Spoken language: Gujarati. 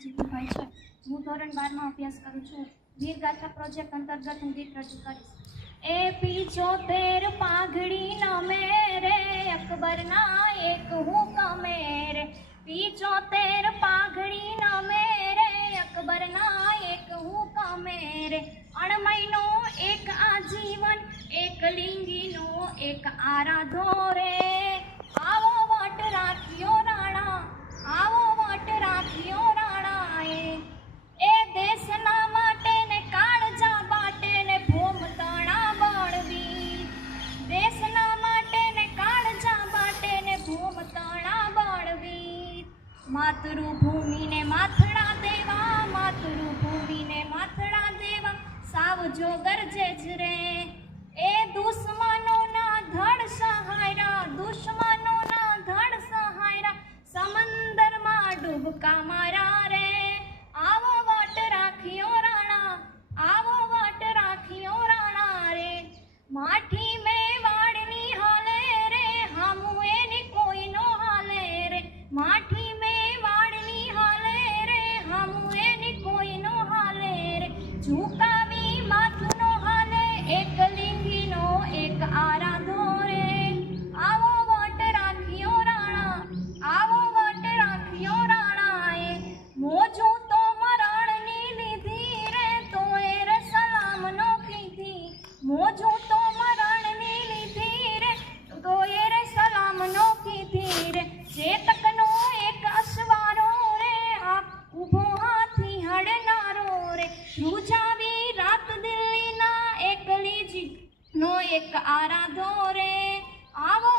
ભાઈ છે। હું ધોરણ 12 માં અભ્યાસ કરું છું। વીરગાથા પ્રોજેક્ટ અંતર્ગત હું ગીત રજૂ કરીશ। એ 75 પાઘડી ન મેરે અકબર ના એક હુકમે રે। 75 પાઘડી ન મેરે અકબર ના એક હુકમે રે। અણમયનો એક આજીવન એક લિંગીનો એક આરાધો રે। આવો વટ રાખ્યો રાણા આવો વટ રાખ્યો રાણાએ। એ દેશના માટે ને કાળજા બાટે ને ભૂમ તણા બળવી। દેશના માટે ને કાળજા બાટે ને ભૂમ તણા બળવી। માતૃભૂમિને માથડા દેવા માતૃભૂમિને માથડા દેવા સાવજો ગરજે જ રે। એ દુશ્મનોના ધડ સહાયરા દુશ્મનોના ધડ સહાયરા સમંદરમાં ડૂબકા મારા રે। આવો વટ રાખ્યો રાણા આવો વટ રાખ્યો રાણા રે। માઠી મેવાડની હાલે રે હામું એની કોઈ નો હાલે રે। માઠી મેવાડની હાલે રે હામું એની કોઈ નો હાલે રે। ઝુકાવી માથું નો હાલે એક લિંગીનો એક આરાધો રે। આવો વટ રાખ્યો રાણા આવો વટ રાખ્યો રાણાએ। મોજું તો મરણની લીધી રે તોય રે સલામ નો કીધી। મોજું તો મરણની લીધી રે તોય રે સલામ નો કીધી રે। ચેતકનો એક અસવારો રે ઊભો હાથી હડનારો રે। ધ્રુજાવી રાત દિલ્હીના એક લીજી નો એક આરાધો રે। આવો